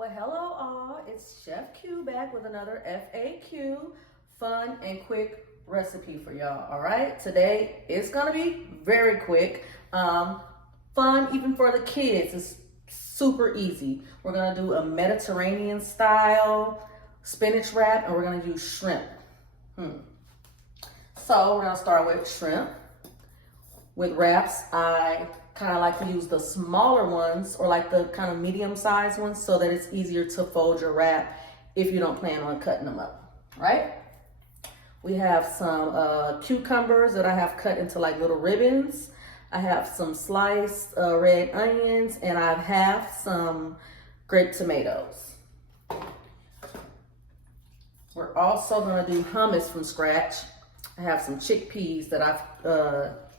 Well, hello all, it's Chef Q back with another FAQ, fun and quick recipe for y'all, all right? Today, it's gonna be very quick, fun even for the kids. It's super easy. We're gonna do a Mediterranean style spinach wrap and we're gonna use shrimp. So we're gonna start with shrimp. With wraps, I kind of like to use the smaller ones or like the kind of medium sized ones so that it's easier to fold your wrap if you don't plan on cutting them up, right? We have some cucumbers that I have cut into like little ribbons. I have some sliced red onions, and I have some grape tomatoes. We're also gonna do hummus from scratch. I have some chickpeas that I've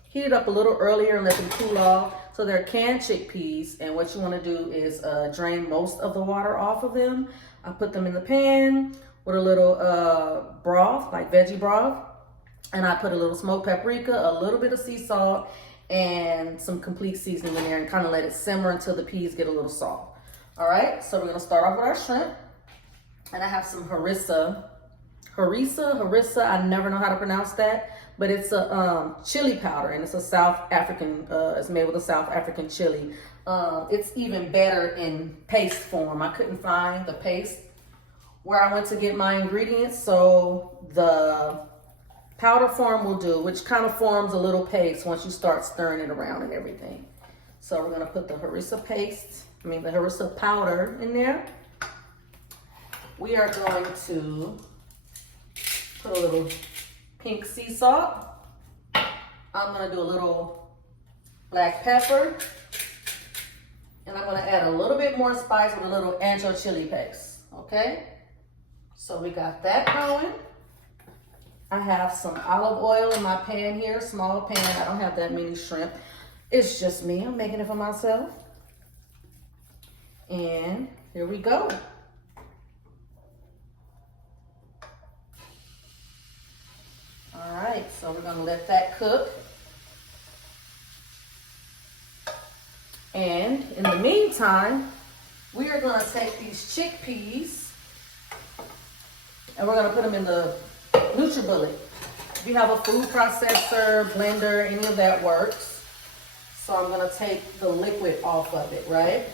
heated up a little earlier and let them cool off. So they're canned chickpeas, and what you want to do is drain most of the water off of them. I put them in the pan with a little broth, like veggie broth, and I put a little smoked paprika, a little bit of sea salt, and some complete seasoning in there, and kind of let it simmer until the peas get a little soft. All right, so we're gonna start off with our shrimp, and I have some harissa, I never know how to pronounce that, but it's a chili powder, and it's a South African, it's made with a South African chili. It's even better in paste form. I couldn't find the paste where I went to get my ingredients, so the powder form will do, which kind of forms a little paste once you start stirring it around and everything. So we're gonna put the harissa powder in there. We are going to put a little pink sea salt. I'm gonna do a little black pepper. And I'm gonna add a little bit more spice with a little ancho chili paste, okay? So we got that going. I have some olive oil in my pan here, small pan. I don't have that many shrimp. It's just me, I'm making it for myself. And here we go. All right, so we're gonna let that cook. And in the meantime, we are gonna take these chickpeas and we're gonna put them in the NutriBullet. If you have a food processor, blender, any of that works. So I'm gonna take the liquid off of it, right?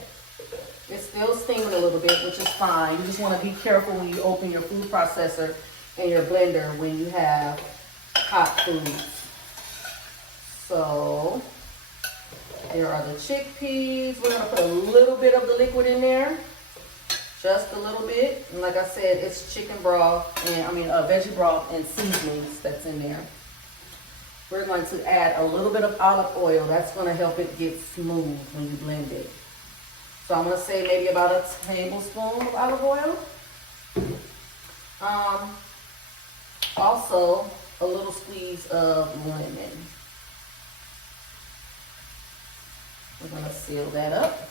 It's still steaming a little bit, which is fine. You just wanna be careful when you open your food processor and your blender when you have hot foods. So there are the chickpeas. We're gonna put a little bit of the liquid in there, just a little bit. And like I said, it's chicken broth and veggie broth and seasonings that's in there. We're going to add a little bit of olive oil. That's gonna help it get smooth when you blend it. So I'm gonna say maybe about a tablespoon of olive oil. Also, a little squeeze of lemon. We're gonna seal that up.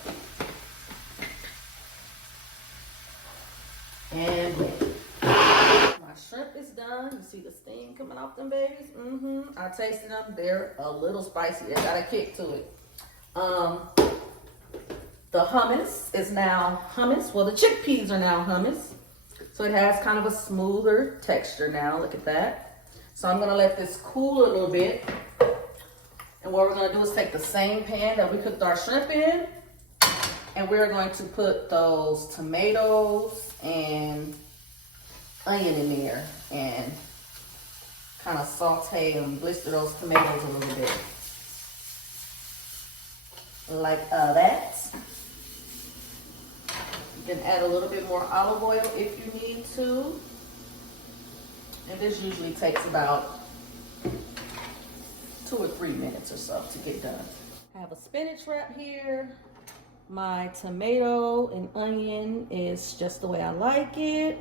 And blend. My shrimp is done. You see the steam coming off them babies? I tasted them. They're a little spicy. They got a kick to it. The hummus is now hummus. Well, the chickpeas are now hummus. So it has kind of a smoother texture now. Look at that. So I'm gonna let this cool a little bit. And what we're gonna do is take the same pan that we cooked our shrimp in, and we're going to put those tomatoes and onion in there and kind of saute and blister those tomatoes a little bit. Like that. You can add a little bit more olive oil if you need to. And this usually takes about 2 or 3 minutes or so to get done. I have a spinach wrap here. My tomato and onion is just the way I like it.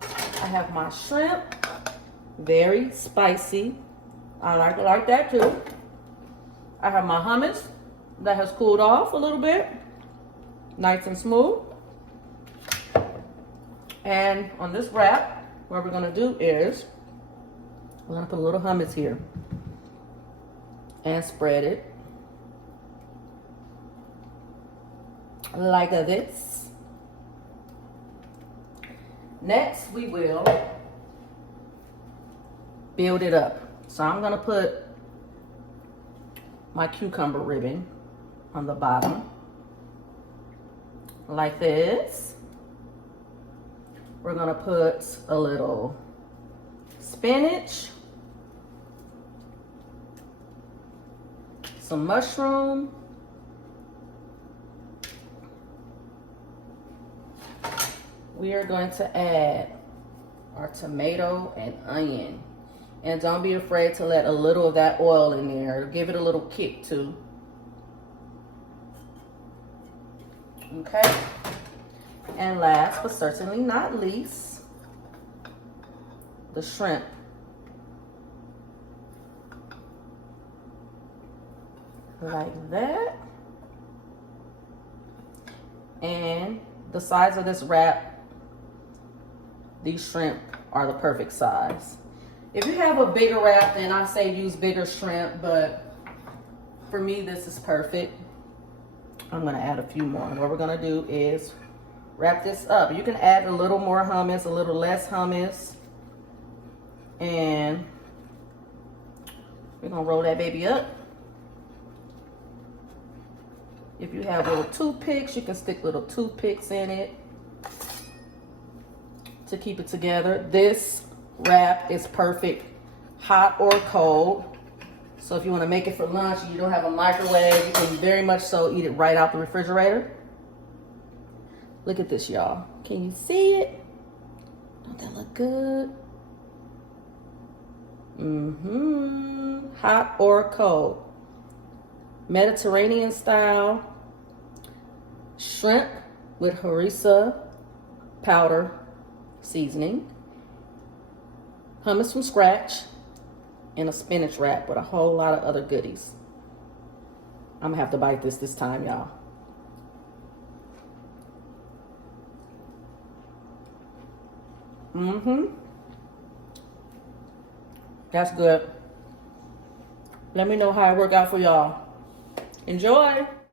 I have my shrimp, very spicy. I like it like that too. I have my hummus that has cooled off a little bit, nice and smooth. And on this wrap, what we're gonna do is, we're gonna put a little hummus here and spread it like this. Next, we will build it up. So I'm gonna put my cucumber ribbon on the bottom, like this. We're gonna put a little spinach, some mushroom, we are going to add our tomato and onion. And don't be afraid to let a little of that oil in there. It'll give it a little kick too. Okay. And last but certainly not least, the shrimp. Like that. And the size of this wrap, these shrimp are the perfect size. If you have a bigger wrap, then I say use bigger shrimp, but for me, this is perfect. I'm gonna add a few more. What we're gonna do is wrap this up. You can add a little more hummus, a little less hummus, and we're gonna roll that baby up. If you have little toothpicks, you can stick little toothpicks in it to keep it together. This wrap is perfect hot or cold. So if you want to make it for lunch and you don't have a microwave, you can very much so eat it right out the refrigerator. Look at this, y'all. Can you see it? Don't that look good? Hot or cold. Mediterranean style shrimp with harissa powder seasoning, hummus from scratch, and a spinach wrap with a whole lot of other goodies. I'm gonna have to bite this time, y'all. That's good. Let me know how it worked out for y'all. Enjoy.